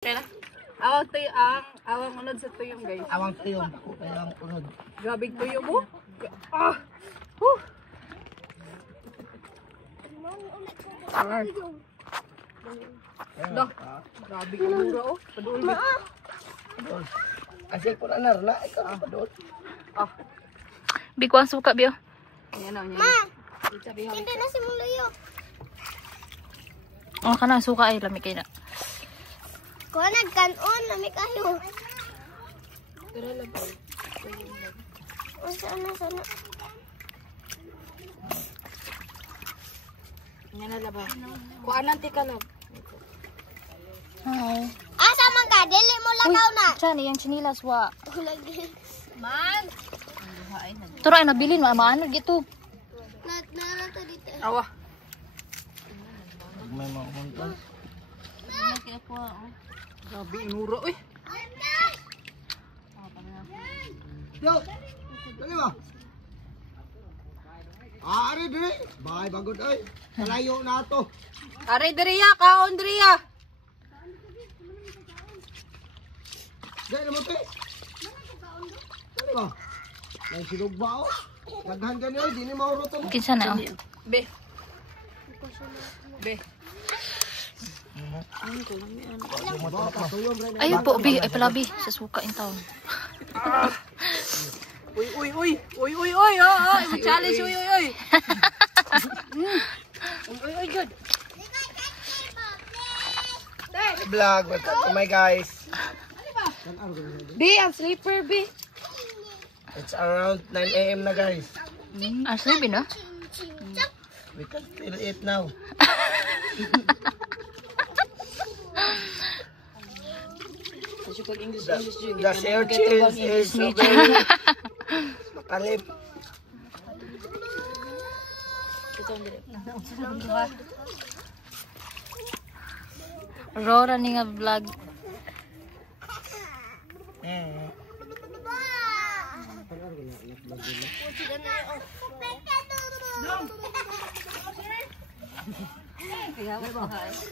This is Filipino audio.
Pera. Awang unod sa tuyong, guys. Awang tuyong. Ako kailang unod. Gabig tuyo mo. Ah! Dah. Grabe ka mura, oh. Padul ba? Padul. Asik po na narna. Ikaw na padul. Bikuang suka, Bio. Yan na, yan. Hindi na si Mulayo. Oh, kana suka ay lami kay na. Kung nagkanon, nami kayo. Tara lang po. O, sana. Yan na laba. Kuan lang tika lang. Hi. Asa man ka? Dili mo lakaw na. Chani, yung chinilas wa. Lagi. Man! Turay na bilin, maano gitu. Narato dito. Awa. Pag may mga kumuntan. Grabe, inuro, eh. Yo! Dali ba? Ari diri. Bahay bagod ay. Kalayo na to. Are, Dria, kaon, Dria. Dali naman te. Dali ba? May silog ba o? Naghan ka niyo, di ni maurot mo. Kinsa na oh. Be. Ayo po, Bi, ay palabi sa suka in town. Uy, challenge, uy. Uy, good. Vlog, welcome to my guys. Be, ang sleeper, Be. It's around 9 AM na guys. Asli na. We can still eat now. The share cheese is so very makalip. Rora ni nga vlog.